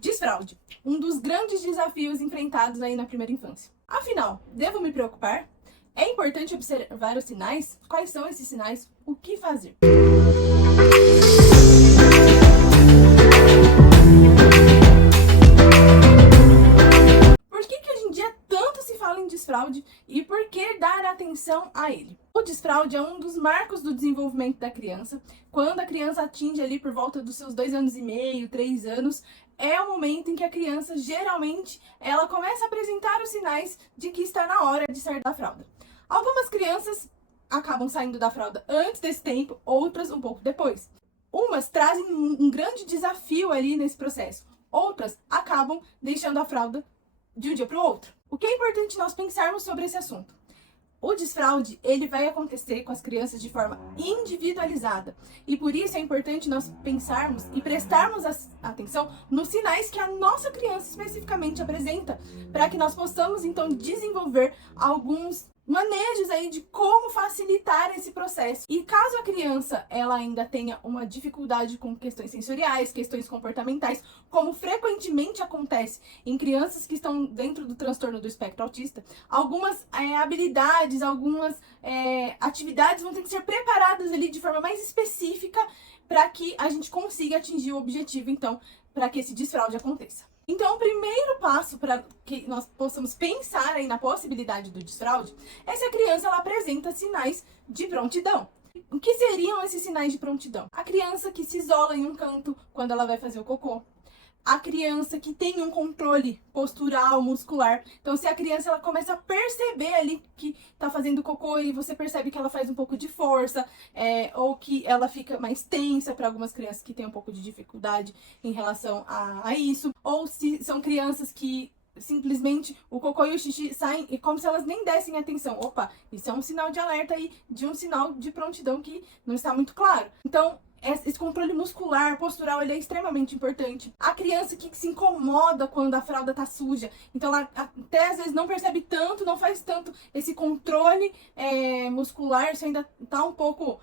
Desfraude, um dos grandes desafios enfrentados aí na primeira infância. Afinal, devo me preocupar? É importante observar os sinais? Quais são esses sinais? O que fazer? Por que hoje em dia tanto se fala em desfraude e por que dar atenção a ele? O desfraude é um dos marcos do desenvolvimento da criança. Quando a criança atinge ali por volta dos seus 2 anos e meio, 3 anos, é o momento em que a criança, geralmente, ela começa a apresentar os sinais de que está na hora de sair da fralda. Algumas crianças acabam saindo da fralda antes desse tempo, outras um pouco depois. Umas trazem um grande desafio ali nesse processo, outras acabam deixando a fralda de um dia para o outro. O que é importante nós pensarmos sobre esse assunto? O desfraude, ele vai acontecer com as crianças de forma individualizada. E por isso é importante nós pensarmos e prestarmos atenção nos sinais que a nossa criança especificamente apresenta, para que nós possamos então desenvolver alguns manejos aí de como facilitar esse processo. E caso a criança ela ainda tenha uma dificuldade com questões sensoriais, questões comportamentais, como frequentemente acontece em crianças que estão dentro do transtorno do espectro autista, algumas habilidades, algumas atividades vão ter que ser preparadas ali de forma mais específica para que a gente consiga atingir o objetivo, então, para que esse desfraude aconteça. Então, o primeiro passo para que nós possamos pensar aí na possibilidade do desfraude é se a criança ela apresenta sinais de prontidão. O que seriam esses sinais de prontidão? A criança que se isola em um canto quando ela vai fazer o cocô. A criança que tem um controle postural, muscular. Então, se a criança ela começa a perceber ali que tá fazendo cocô e você percebe que ela faz um pouco de força, ou que ela fica mais tensa, para algumas crianças que têm um pouco de dificuldade em relação a isso. Ou se são crianças que simplesmente o cocô e o xixi saem e como se elas nem dessem atenção. Opa, isso é um sinal de alerta aí, de um sinal de prontidão que não está muito claro. Então, esse controle muscular, postural, ele é extremamente importante. A criança que se incomoda quando a fralda tá suja, então ela até às vezes não percebe tanto, não faz tanto esse controle muscular, isso ainda tá um pouco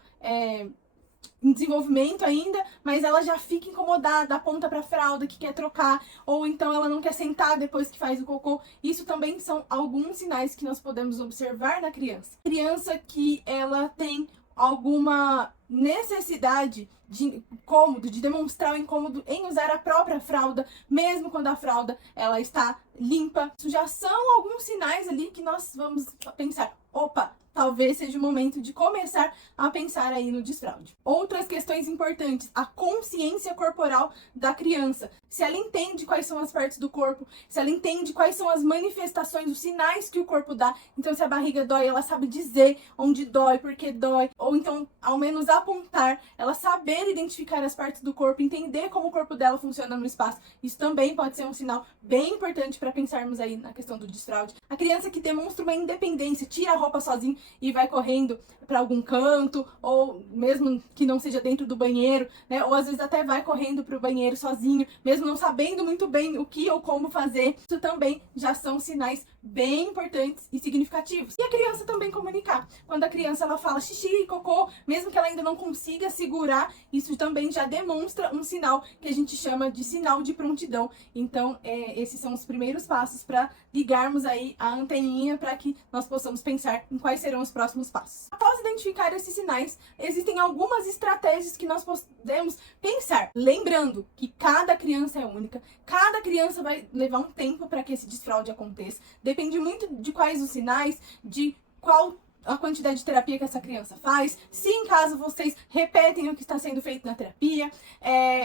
em desenvolvimento ainda, mas ela já fica incomodada, aponta pra fralda que quer trocar, ou então ela não quer sentar depois que faz o cocô. Isso também são alguns sinais que nós podemos observar na criança. Criança que ela tem alguma necessidade de incômodo, de demonstrar o incômodo em usar a própria fralda, mesmo quando a fralda ela está limpa. Isso já são alguns sinais ali que nós vamos pensar, opa, talvez seja o momento de começar a pensar aí no desfraude. Outras questões importantes, a consciência corporal da criança. Se ela entende quais são as partes do corpo, se ela entende quais são as manifestações, os sinais que o corpo dá. Então, se a barriga dói, ela sabe dizer onde dói, por que dói. Ou então, ao menos apontar, ela saber identificar as partes do corpo, entender como o corpo dela funciona no espaço. Isso também pode ser um sinal bem importante para pensarmos aí na questão do desfraude. A criança que demonstra uma independência, tira a roupa sozinho e vai correndo para algum canto, ou mesmo que não seja dentro do banheiro, né? Ou às vezes até vai correndo para o banheiro sozinho, mesmo não sabendo muito bem o que ou como fazer. Isso também já são sinais bem importantes e significativos. E a criança também comunicar. Quando a criança ela fala xixi, cocô, mesmo que ela ainda não consiga segurar, isso também já demonstra um sinal que a gente chama de sinal de prontidão. Então, esses são os primeiros passos para ligarmos aí a anteninha para que nós possamos pensar em quais serão os próximos passos. Após identificar esses sinais, existem algumas estratégias que nós podemos pensar. Lembrando que cada criança é única, cada criança vai levar um tempo para que esse desfraude aconteça. Depende muito de quais os sinais, de qual a quantidade de terapia que essa criança faz, se em caso vocês repetem o que está sendo feito na terapia,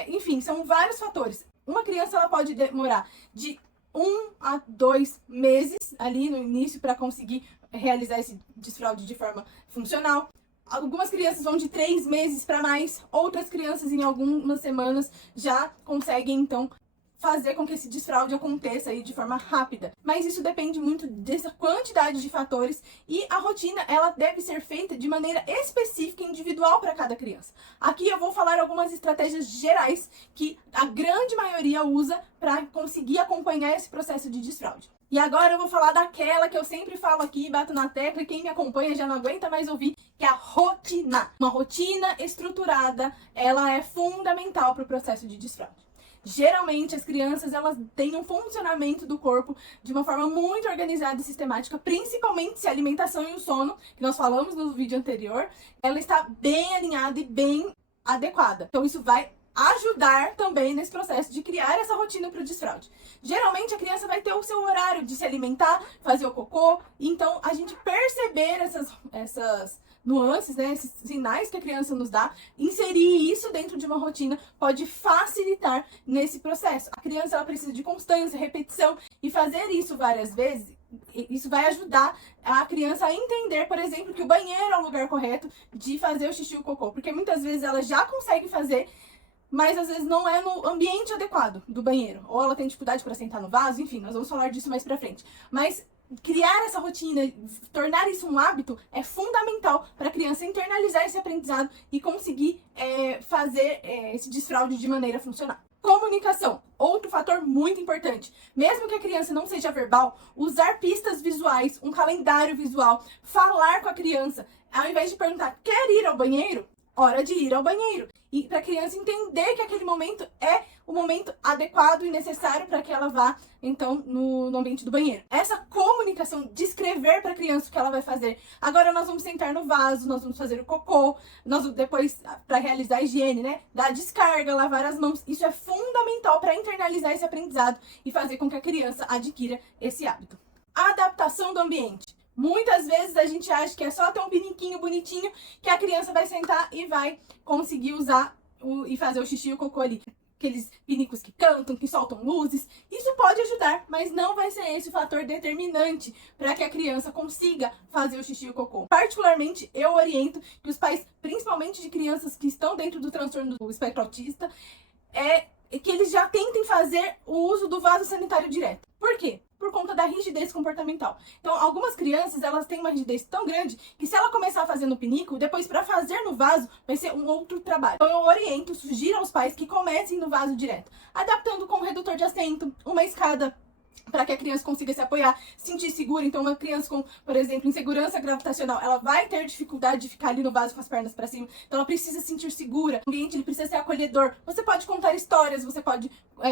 enfim, são vários fatores. Uma criança ela pode demorar de 1 a 2 meses ali no início para conseguir realizar esse desfraude de forma funcional. Algumas crianças vão de 3 meses para mais, outras crianças em algumas semanas já conseguem então fazer com que esse desfraude aconteça aí de forma rápida. Mas isso depende muito dessa quantidade de fatores e a rotina ela deve ser feita de maneira específica e individual para cada criança. Aqui eu vou falar algumas estratégias gerais que a grande maioria usa para conseguir acompanhar esse processo de desfraude. E agora eu vou falar daquela que eu sempre falo aqui, bato na tecla e quem me acompanha já não aguenta mais ouvir, que é a rotina. Uma rotina estruturada, ela é fundamental para o processo de desfraude. Geralmente as crianças elas têm um funcionamento do corpo de uma forma muito organizada e sistemática, principalmente se a alimentação e o sono, que nós falamos no vídeo anterior, ela está bem alinhada e bem adequada. Então isso vai ajudar também nesse processo de criar essa rotina para o desfraude. Geralmente a criança vai ter o seu horário de se alimentar, fazer o cocô, então a gente perceber essas nuances, né, esses sinais que a criança nos dá, inserir isso dentro de uma rotina pode facilitar nesse processo. A criança ela precisa de constância, repetição e fazer isso várias vezes. Isso vai ajudar a criança a entender, por exemplo, que o banheiro é o lugar correto de fazer o xixi e o cocô, porque muitas vezes ela já consegue fazer, mas às vezes não é no ambiente adequado do banheiro, ou ela tem dificuldade para sentar no vaso, enfim, nós vamos falar disso mais pra frente. Mas criar essa rotina, tornar isso um hábito, é fundamental para a criança internalizar esse aprendizado e conseguir fazer esse desfraude de maneira funcional. Comunicação, outro fator muito importante. Mesmo que a criança não seja verbal, usar pistas visuais, um calendário visual, falar com a criança, ao invés de perguntar, quer ir ao banheiro? Hora de ir ao banheiro. E para a criança entender que aquele momento é o momento adequado e necessário para que ela vá, então, no ambiente do banheiro. Essa comunicação, descrever para a criança o que ela vai fazer. Agora nós vamos sentar no vaso, nós vamos fazer o cocô, nós depois, para realizar a higiene, né? Dar descarga, lavar as mãos. Isso é fundamental para internalizar esse aprendizado e fazer com que a criança adquira esse hábito. A adaptação do ambiente. Muitas vezes a gente acha que é só ter um piniquinho bonitinho que a criança vai sentar e vai conseguir usar e fazer o xixi e o cocô ali. Aqueles pinicos que cantam, que soltam luzes. Isso pode ajudar, mas não vai ser esse o fator determinante para que a criança consiga fazer o xixi e o cocô. Particularmente, eu oriento que os pais, principalmente de crianças que estão dentro do transtorno do espectro autista, que eles já tentem fazer o uso do vaso sanitário direto. Por quê? Por conta da rigidez comportamental. Então, algumas crianças, elas têm uma rigidez tão grande que se ela começar a fazer no pinico, depois para fazer no vaso, vai ser um outro trabalho. Então, eu oriento, sugiro aos pais que comecem no vaso direto, adaptando com um redutor de assento, uma escada para que a criança consiga se apoiar, sentir segura. Então, uma criança com, por exemplo, insegurança gravitacional, ela vai ter dificuldade de ficar ali no vaso com as pernas para cima. Então, ela precisa se sentir segura. O ambiente ele precisa ser acolhedor. Você pode contar histórias, você pode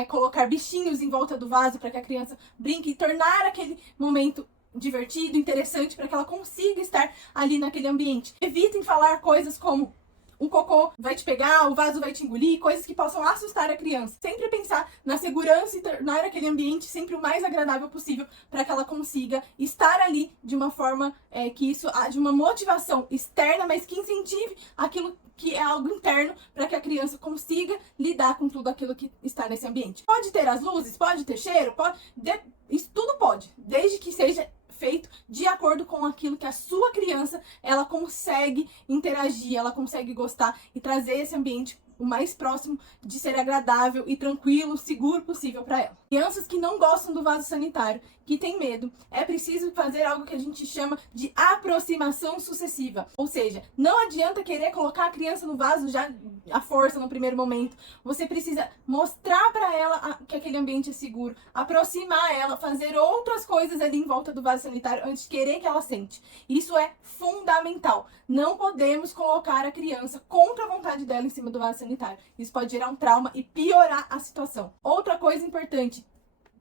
colocar bichinhos em volta do vaso para que a criança brinque e tornar aquele momento divertido, interessante, para que ela consiga estar ali naquele ambiente. Evitem falar coisas como o cocô vai te pegar, o vaso vai te engolir, coisas que possam assustar a criança. Sempre pensar na segurança e tornar aquele ambiente sempre o mais agradável possível para que ela consiga estar ali de uma forma que isso de uma motivação externa, mas que incentive aquilo que é algo interno para que a criança consiga lidar com tudo aquilo que está nesse ambiente. Pode ter as luzes, pode ter cheiro, isso tudo pode, desde que seja feito de acordo com aquilo que a sua criança ela consegue interagir, ela consegue gostar e trazer esse ambiente o mais próximo de ser agradável e tranquilo, seguro possível para ela. Crianças que não gostam do vaso sanitário, que têm medo, é preciso fazer algo que a gente chama de aproximação sucessiva. Ou seja, não adianta querer colocar a criança no vaso já à força no primeiro momento. Você precisa mostrar para ela que aquele ambiente é seguro, aproximar ela, fazer outras coisas ali em volta do vaso sanitário antes de querer que ela sente. Isso é fundamental. Não podemos colocar a criança contra a vontade dela em cima do vaso sanitário. Isso pode gerar um trauma e piorar a situação. Outra coisa importante,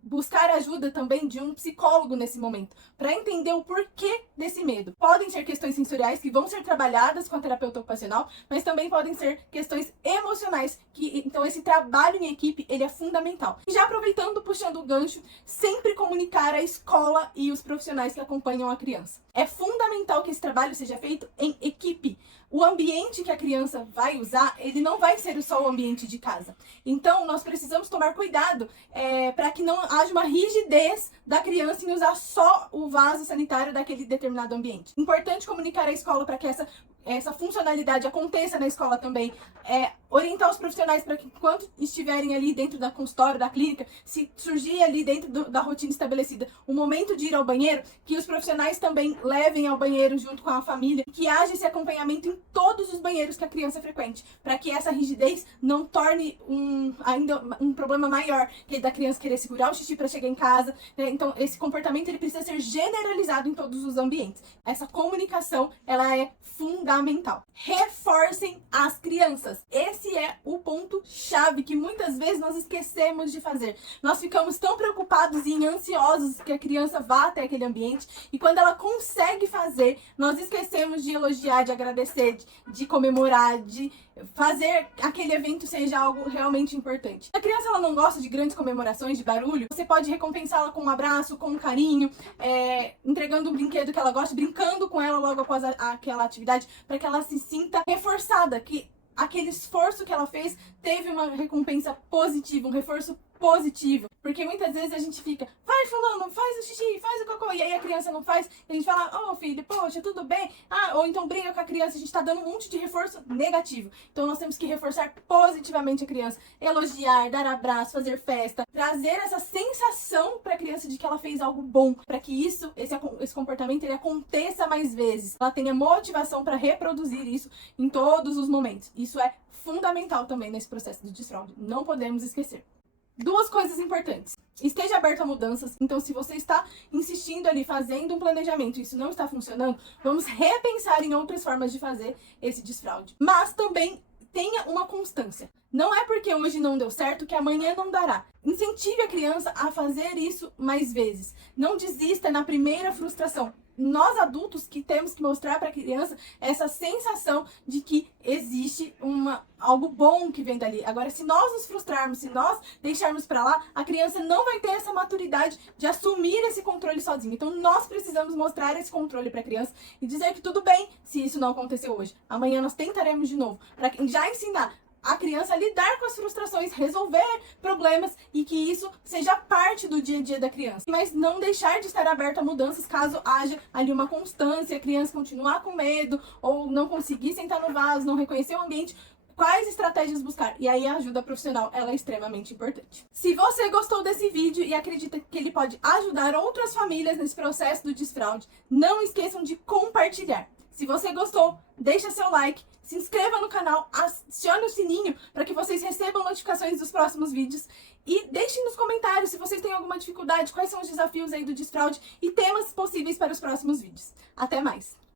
buscar ajuda também de um psicólogo nesse momento, para entender o porquê desse medo. Podem ser questões sensoriais que vão ser trabalhadas com a terapeuta ocupacional, mas também podem ser questões emocionais, então esse trabalho em equipe, ele é fundamental. E já aproveitando, puxando o gancho, sempre comunicar a escola e os profissionais que acompanham a criança. É fundamental que esse trabalho seja feito em equipe. O ambiente que a criança vai usar, ele não vai ser só o ambiente de casa. Então, nós precisamos tomar cuidado para que não haja uma rigidez da criança em usar só o vaso sanitário daquele determinado ambiente. Importante comunicar à escola para que essa funcionalidade aconteça na escola também. Orientar os profissionais para que, enquanto estiverem ali dentro da consultório, da clínica, se surgir ali dentro da rotina estabelecida o momento de ir ao banheiro, que os profissionais também levem ao banheiro junto com a família, que haja esse acompanhamento em todos os banheiros que a criança frequente, para que essa rigidez não torne ainda um problema maior, que é da criança querer segurar o xixi para chegar em casa, né? Então, esse comportamento ele precisa ser generalizado em todos os ambientes. Essa comunicação, ela é fundamental fundamental. Reforcem as crianças. Esse é o ponto-chave que muitas vezes nós esquecemos de fazer. Nós ficamos tão preocupados e ansiosos que a criança vá até aquele ambiente, e quando ela consegue fazer, nós esquecemos de elogiar, de agradecer, de comemorar, de fazer aquele evento seja algo realmente importante. Se a criança ela não gosta de grandes comemorações, de barulho, você pode recompensá-la com um abraço, com um carinho, entregando um brinquedo que ela gosta, brincando com ela logo após aquela atividade, para que ela se sinta reforçada, que aquele esforço que ela fez teve uma recompensa positiva, um reforço positivo. Porque muitas vezes a gente fica, vai fulano, faz o xixi, faz o cocô, e aí a criança não faz, e a gente fala, filho, poxa, tudo bem? Ou então briga com a criança, a gente tá dando um monte de reforço negativo. Então nós temos que reforçar positivamente a criança, elogiar, dar abraço, fazer festa, trazer essa sensação pra criança de que ela fez algo bom, para que esse comportamento ele aconteça mais vezes. Ela tenha motivação para reproduzir isso em todos os momentos. Isso é fundamental também nesse processo de desfraude. Não podemos esquecer. Duas coisas importantes. Esteja aberto a mudanças. Então, se você está insistindo ali, fazendo um planejamento e isso não está funcionando, vamos repensar em outras formas de fazer esse desfraude. Mas também tenha uma constância. Não é porque hoje não deu certo que amanhã não dará. Incentive a criança a fazer isso mais vezes. Não desista na primeira frustração. Nós adultos que temos que mostrar para a criança essa sensação de que existe algo bom que vem dali. Agora, se nós nos frustrarmos, se nós deixarmos para lá, a criança não vai ter essa maturidade de assumir esse controle sozinha. Então, nós precisamos mostrar esse controle para a criança e dizer que tudo bem se isso não aconteceu hoje. Amanhã nós tentaremos de novo, para já ensinar a criança a lidar com as frustrações, resolver problemas e que isso seja parte do dia a dia da criança. Mas não deixar de estar aberto a mudanças caso haja ali uma constância, a criança continuar com medo ou não conseguir sentar no vaso, não reconhecer o ambiente. Quais estratégias buscar? E aí a ajuda profissional ela é extremamente importante. Se você gostou desse vídeo e acredita que ele pode ajudar outras famílias nesse processo do desfraude, não esqueçam de compartilhar. Se você gostou, deixa seu like, se inscreva no canal, acione o sininho para que vocês recebam notificações dos próximos vídeos e deixem nos comentários se vocês têm alguma dificuldade, quais são os desafios aí do desfraude e temas possíveis para os próximos vídeos. Até mais!